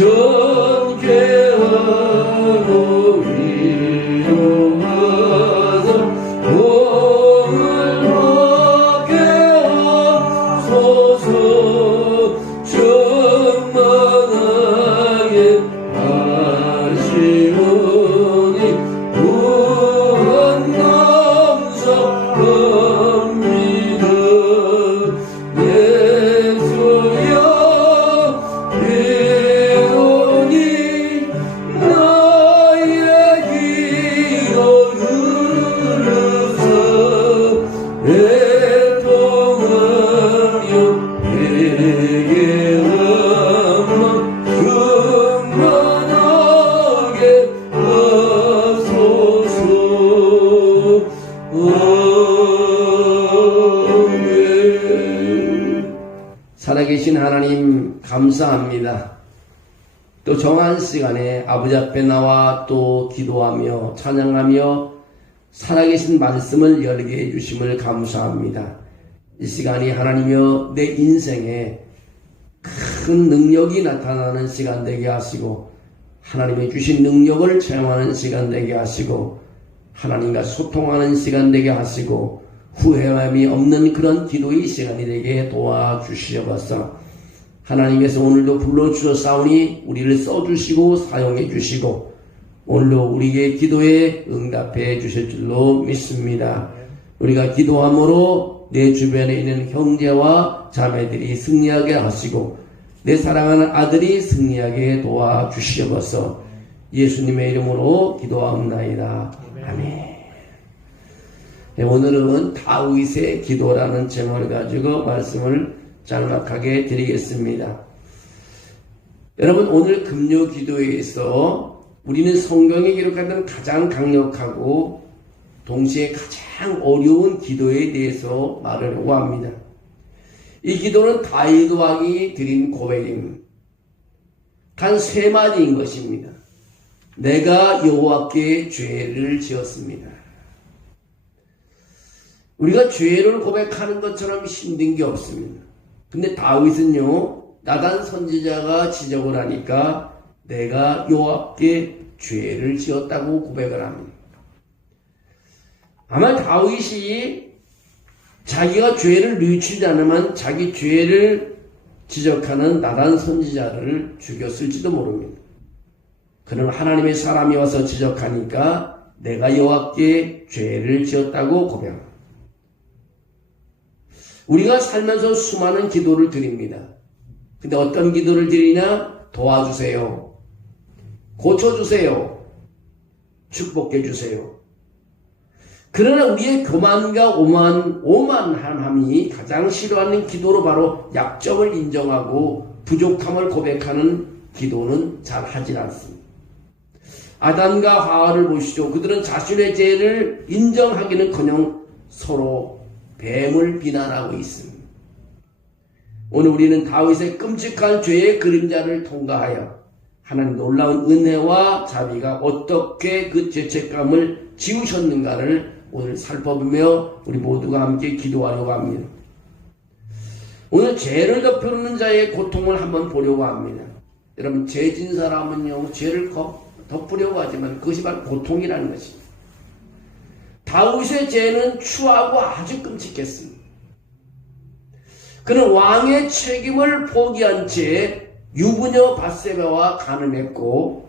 정죄하고 위로하사 공을 받게 하소서. 충만하게 하시오니 구원 감사합니다. 예수여 배우니 나의 기도 들으사 애통하며 내게 한번 충만하게 하소서. 아멘. 살아계신 하나님 감사합니다. 또 정한 시간에 아버지 앞에 나와 또 기도하며 찬양하며 살아계신 말씀을 열게 해주심을 감사합니다. 이 시간이 하나님이여 내 인생에 큰 능력이 나타나는 시간 되게 하시고 하나님의 주신 능력을 체험하는 시간 되게 하시고 하나님과 소통하는 시간 되게 하시고 후회함이 없는 그런 기도의 시간이 되게 도와주시옵소서. 하나님께서 오늘도 불러주셨사오니 우리를 써주시고 사용해 주시고 오늘도 우리의 기도에 응답해 주실 줄로 믿습니다. 우리가 기도함으로 내 주변에 있는 형제와 자매들이 승리하게 하시고 내 사랑하는 아들이 승리하게 도와주시옵소서. 예수님의 이름으로 기도하옵나이다. 아멘. 네, 오늘은 다윗의 기도라는 제목을 가지고 말씀을 짤막하게 드리겠습니다. 여러분, 오늘 금요 기도에서 우리는 성경에 기록된 가장 강력하고 동시에 가장 어려운 기도에 대해서 말하려고 합니다. 이 기도는 다윗 왕이 드린 고백입니다. 단 3마디인 것입니다. 내가 여호와께 죄를 지었습니다. 우리가 죄를 고백하는 것처럼 힘든 게 없습니다. 근데 다윗은요, 나단 선지자가 지적을 하니까 내가 여호와께 죄를 지었다고 고백을 합니다. 아마 다윗이 자기가 죄를 뉘우치지 않으면 자기 죄를 지적하는 나단 선지자를 죽였을지도 모릅니다. 그는 하나님의 사람이 와서 지적하니까 내가 여호와께 죄를 지었다고 고백합니다. 우리가 살면서 수많은 기도를 드립니다. 근데 어떤 기도를 드리냐? 도와주세요. 고쳐주세요. 축복해주세요. 그러나 우리의 교만과 오만함이 가장 싫어하는 기도로 바로 약점을 인정하고 부족함을 고백하는 기도는 잘 하질 않습니다. 아담과 하와를 보시죠. 그들은 자신의 죄를 인정하기는커녕 서로 뱀을 비난하고 있습니다. 오늘 우리는 다윗의 끔찍한 죄의 그림자를 통과하여 하나님 놀라운 은혜와 자비가 어떻게 그 죄책감을 지우셨는가를 오늘 살펴보며 우리 모두가 함께 기도하려고 합니다. 오늘 죄를 덮여놓는 자의 고통을 한번 보려고 합니다. 여러분, 죄진 사람은요, 죄를 덮으려고 하지만 그것이 바로 고통이라는 것입니다. 다윗의 죄는 추하고 아주 끔찍했습니다. 그는 왕의 책임을 포기한 채 유부녀 밧세바와 간음했고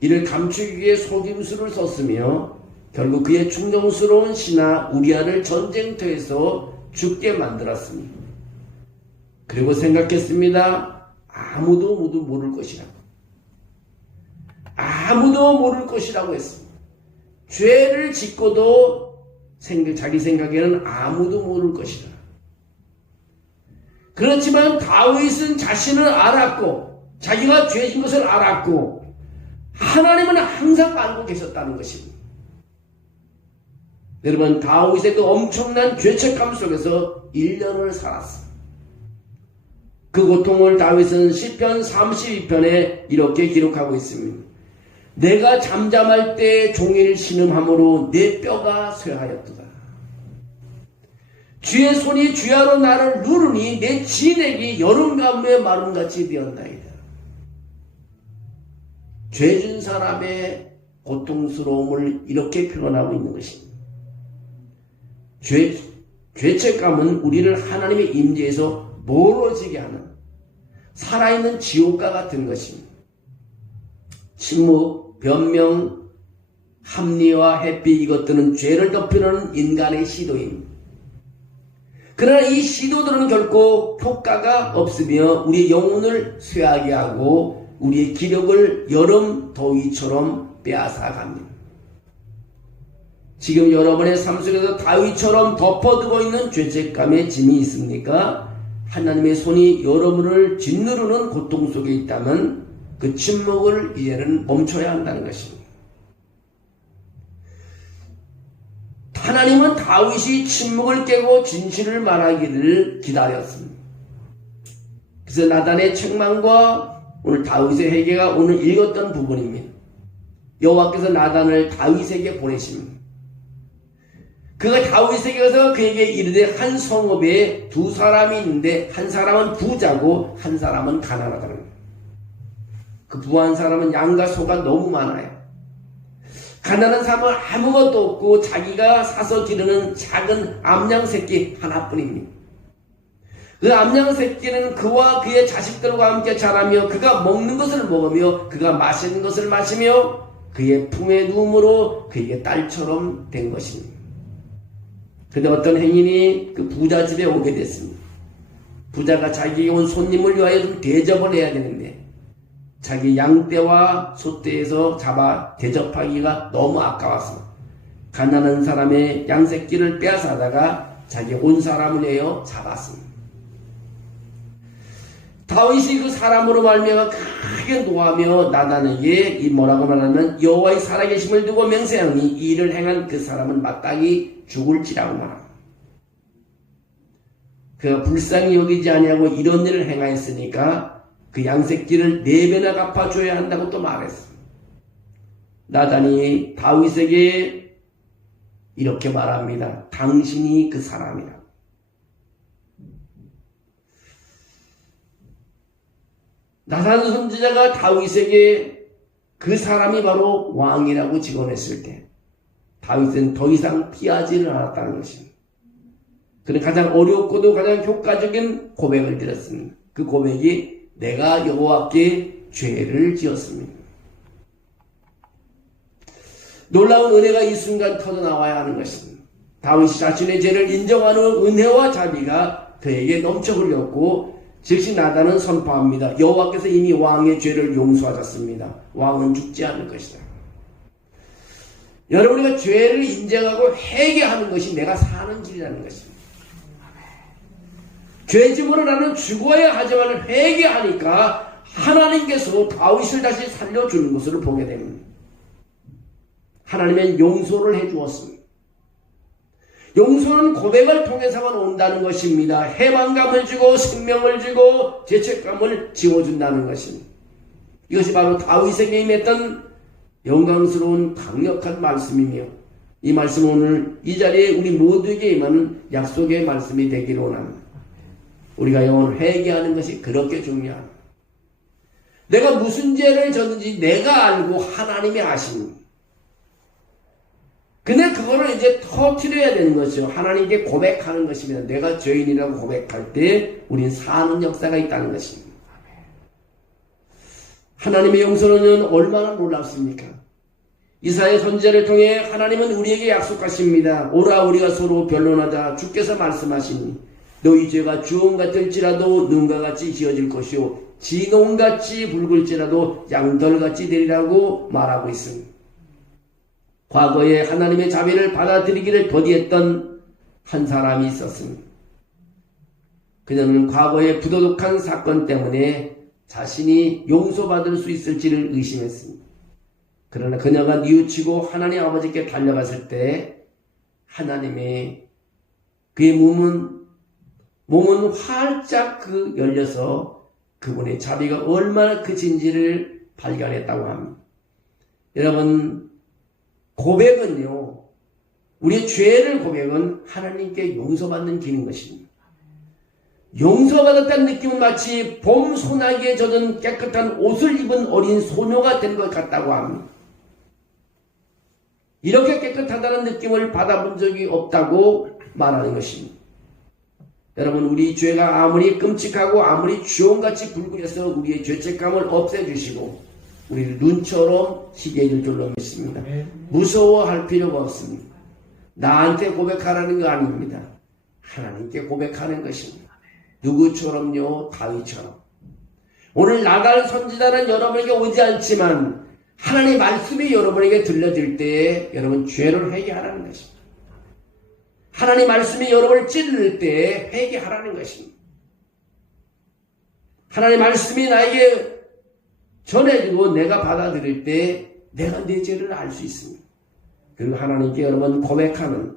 이를 감추기 위해 속임수를 썼으며 결국 그의 충성스러운 신하 우리아를 전쟁터에서 죽게 만들었습니다. 그리고 생각했습니다. 아무도 모를 것이라고. 아무도 모를 것이라고 했습니다. 죄를 짓고도 자기 생각에는 아무도 모를 것이라. 그렇지만 다윗은 자신을 알았고 자기가 죄진 것을 알았고 하나님은 항상 알고 계셨다는 것입니다. 여러분, 다윗의 그 엄청난 죄책감 속에서 1년을 살았습니다. 그 고통을 다윗은 시편 32편에 이렇게 기록하고 있습니다. 내가 잠잠할 때 종일 신음함으로 내 뼈가 쇠하였도다. 주의 손이 주야로 나를 누르니 내 진액이 여름 가뭄에 마름같이 되었나이다. 죄진 사람의 고통스러움을 이렇게 표현하고 있는 것입니다. 죄책감은 우리를 하나님의 임재에서 멀어지게 하는 살아있는 지옥과 같은 것입니다. 침묵, 변명, 합리화, 회피 이것들은 죄를 덮으려는 인간의 시도입니다. 그러나 이 시도들은 결코 효과가 없으며 우리의 영혼을 쇠하게 하고 우리의 기력을 여름 더위처럼 빼앗아갑니다. 지금 여러분의 삶 속에서 다윗처럼 덮어두고 있는 죄책감의 짐이 있습니까? 하나님의 손이 여러분을 짓누르는 고통 속에 있다면 그 침묵을 이제는 멈춰야 한다는 것입니다. 하나님은 다윗이 침묵을 깨고 진실을 말하기를 기다렸습니다. 그래서 나단의 책망과 오늘 다윗의 회개가 오늘 읽었던 부분입니다. 여호와께서 나단을 다윗에게 보내십니다. 그가 다윗에게 가서 그에게 이르되 한 성읍에 두 사람이 있는데 한 사람은 부자고 한 사람은 가난하다는 거예요. 그 부한 사람은 양과 소가 너무 많아요. 가난한 사람은 아무것도 없고 자기가 사서 기르는 작은 암양 새끼 하나뿐입니다. 그 암양 새끼는 그와 그의 자식들과 함께 자라며 그가 먹는 것을 먹으며 그가 마시는 것을 마시며 그의 품에 누움으로 그에게 딸처럼 된 것입니다. 그런데 어떤 행인이 그 부자 집에 오게 됐습니다. 부자가 자기에게 온 손님을 위하여 좀 대접을 해야 되는데 자기 양떼와 소떼에서 잡아 대접하기가 너무 아까웠습니다. 가난한 사람의 양새끼를 빼앗아다가 자기 온 사람을 내어 잡았습니다. 다윗이 그 사람으로 말미암아 크게 노하며 나단에게 이 뭐라고 말하면 여호와의 살아계심을 두고 맹세하니 이 일을 행한 그 사람은 마땅히 죽을지라고 말합니다. 그가 불쌍히 여기지 아니하고 이런 일을 행하였으니까 그 양새끼를 4배나 갚아줘야 한다고 또 말했습니다. 나단이 다윗에게 이렇게 말합니다. 당신이 그 사람이라. 나단 선지자가 다윗에게 그 사람이 바로 왕이라고 직언했을 때 다윗은 더 이상 피하지를 않았다는 것입니다. 그는 가장 어렵고도 가장 효과적인 고백을 드렸습니다. 그 고백이 내가 여호와께 죄를 지었습니다. 놀라운 은혜가 이 순간 터져나와야 하는 것입니다. 다윗이 자신의 죄를 인정하는 은혜와 자비가 그에게 넘쳐 흘렸고 즉시 나단은 선포합니다. 여호와께서 이미 왕의 죄를 용서하셨습니다. 왕은 죽지 않을 것이다. 여러분, 우리가 죄를 인정하고 회개하는 것이 내가 사는 길이라는 것입니다. 죄짐으로 나는 죽어야 하지만 회개하니까 하나님께서 다윗을 다시 살려주는 것을 보게 됩니다. 하나님은 용서를 해주었습니다. 용서는 고백을 통해서만 온다는 것입니다. 해방감을 주고 생명을 주고 죄책감을 지워준다는 것입니다. 이것이 바로 다윗에게 임했던 영광스러운 강력한 말씀이며 이 말씀은 오늘 이 자리에 우리 모두에게 임하는 약속의 말씀이 되기를 원합니다. 우리가 영혼을 회개하는 것이 그렇게 중요합니다. 내가 무슨 죄를 졌는지 내가 알고 하나님이 아십니다. 근데 그거를 이제 터뜨려야 되는 것이죠. 하나님께 고백하는 것입니다. 내가 죄인이라고 고백할 때 우린 사는 역사가 있다는 것입니다. 하나님의 용서는 얼마나 놀랍습니까? 이사야 선지자를 통해 하나님은 우리에게 약속하십니다. 오라 우리가 서로 변론하자. 주께서 말씀하시니 너희 죄가 주홍 같을지라도 눈과 같이 지어질 것이요 진홍같이 붉을지라도 양털같이 되리라고 말하고 있습니다. 과거에 하나님의 자비를 받아들이기를 더디했던 한 사람이 있었습니다. 그녀는 과거의 부도덕한 사건 때문에 자신이 용서받을 수 있을지를 의심했습니다. 그러나 그녀가 뉘우치고 하나님 아버지께 달려갔을 때 하나님의 그의 몸은 활짝 열려서 그분의 자비가 얼마나 크신지를 발견했다고 합니다. 여러분, 고백은요, 우리의 죄를 고백은 하나님께 용서받는 길인 것입니다. 용서받았다는 느낌은 마치 봄 소나기에 젖은 깨끗한 옷을 입은 어린 소녀가 된 것 같다고 합니다. 이렇게 깨끗하다는 느낌을 받아본 적이 없다고 말하는 것입니다. 여러분, 우리 죄가 아무리 끔찍하고 아무리 주홍같이 붉으려서 우리의 죄책감을 없애주시고 우리를 눈처럼 희게 해줄 줄로 믿습니다. 무서워할 필요가 없습니다. 나한테 고백하라는 거 아닙니다. 하나님께 고백하는 것입니다. 누구처럼요? 다윗처럼. 오늘 나갈 선지자는 여러분에게 오지 않지만 하나님의 말씀이 여러분에게 들려질 때에 여러분 죄를 회개하라는 것입니다. 하나님 말씀이 여러분을 찌를 때 회개하라는 것입니다. 하나님 말씀이 나에게 전해지고 내가 받아들일 때 내가 내 죄를 알 수 있습니다. 그리고 하나님께 여러분 고백하는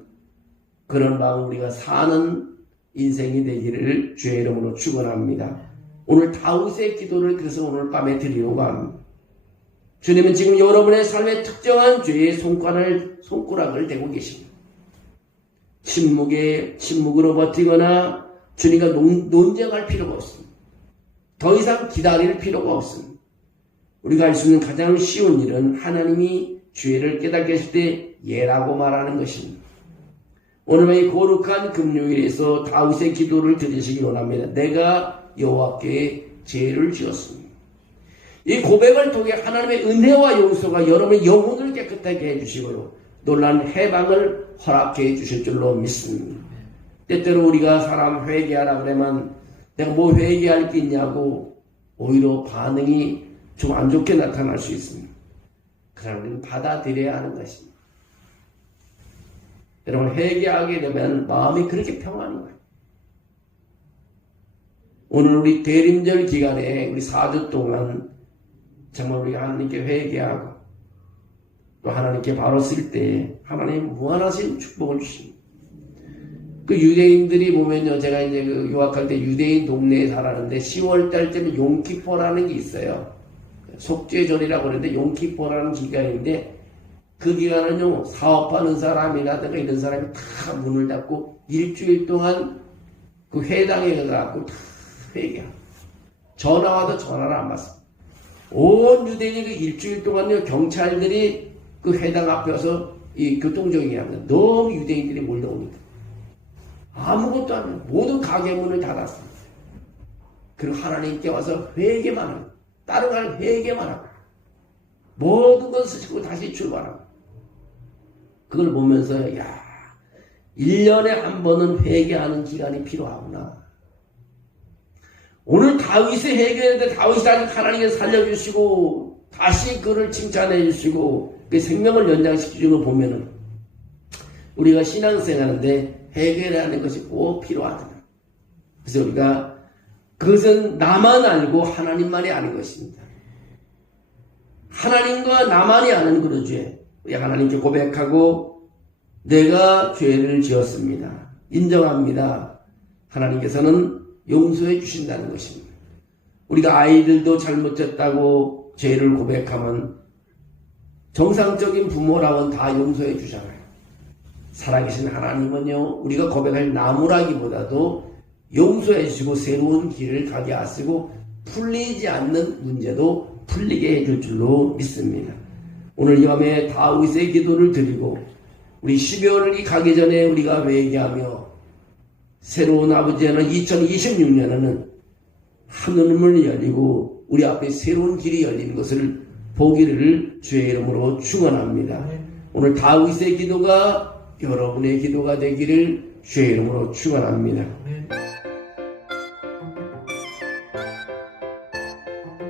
그런 마음 우리가 사는 인생이 되기를 주의 이름으로 축원합니다. 오늘 다윗의 기도를 그래서 오늘 밤에 드리려고 합니다. 주님은 지금 여러분의 삶에 특정한 죄의 손가락을 대고 계십니다. 침묵으로 버티거나 주님과 논쟁할 필요가 없습니다. 더 이상 기다릴 필요가 없습니다. 우리가 할 수 있는 가장 쉬운 일은 하나님이 죄를 깨닫게 하실 때 예라고 말하는 것입니다. 오늘 이 거룩한 금요일에서 다윗의 기도를 드리시기 원합니다. 내가 여호와께 죄를 지었습니다. 이 고백을 통해 하나님의 은혜와 용서가 여러분의 영혼을 깨끗하게 해주시고요. 놀라운 해방을 허락해 주실 줄로 믿습니다. 때때로 우리가 사람 회개하라 그러면 내가 뭐 회개할 게 있냐고 오히려 반응이 좀 안 좋게 나타날 수 있습니다. 그러나 우리는 받아들여야 하는 것입니다. 여러분 회개하게 되면 마음이 그렇게 평안한 거예요. 오늘 우리 대림절 기간에 우리 4주 동안 정말 우리가 하나님께 회개하고 또 하나님께 바로 쓸 때 하나님 무한하신 축복을 주십니다. 그 유대인들이 보면요, 제가 이제 그 유학할 때 유대인 동네에 살았는데 10월달 때면 용키포라는 게 있어요. 속죄절이라고 그러는데 용키포라는 기간인데 그 기간은요, 사업하는 사람이라든가 이런 사람이 다 문을 닫고 일주일 동안 그 회당에 가서 다 회개하고 전화 와도 전화를 안 받습니다. 온 유대인이 그 일주일 동안요, 경찰들이 그 회당 앞에 와서 이 교통정리를 합니다. 너무 유대인들이 몰려오니까. 아무것도 안 해요. 모든 가게 문을 닫았습니다. 그리고 하나님께 와서 회개만 하고, 다른 거 아니고 회개만 하고, 모든 것을 쓰시고 다시 출발하고. 그걸 보면서, 야, 1년에 한 번은 회개하는 기간이 필요하구나. 오늘 다윗의 회개했는데 다윗이 다시 하나님께서 살려주시고, 다시 그를 칭찬해 주시고, 그 생명을 연장시키는 걸 보면은, 우리가 신앙생활하는데 회개라는 것이 꼭 필요하다. 그래서 우리가 그것은 나만 알고 하나님만이 아는 것입니다. 하나님과 나만이 아는 그런 죄. 우리 하나님께 고백하고 내가 죄를 지었습니다. 인정합니다. 하나님께서는 용서해 주신다는 것입니다. 우리가 아이들도 잘못했다고 죄를 고백하면 정상적인 부모라면 다 용서해 주잖아요. 살아계신 하나님은요, 우리가 고백할 나무라기보다도 용서해 주시고 새로운 길을 가게 하시고 풀리지 않는 문제도 풀리게 해줄 줄로 믿습니다. 오늘 이 밤에 다윗의 기도를 드리고 우리 12월이 가기 전에 우리가 회개하며 새로운 아버지는 2026년에는 하늘문이 열리고 우리 앞에 새로운 길이 열리는 것을 보기를 주의 이름으로 축원합니다. 오늘 다윗의 기도가 여러분의 기도가 되기를 주의 이름으로 축원합니다.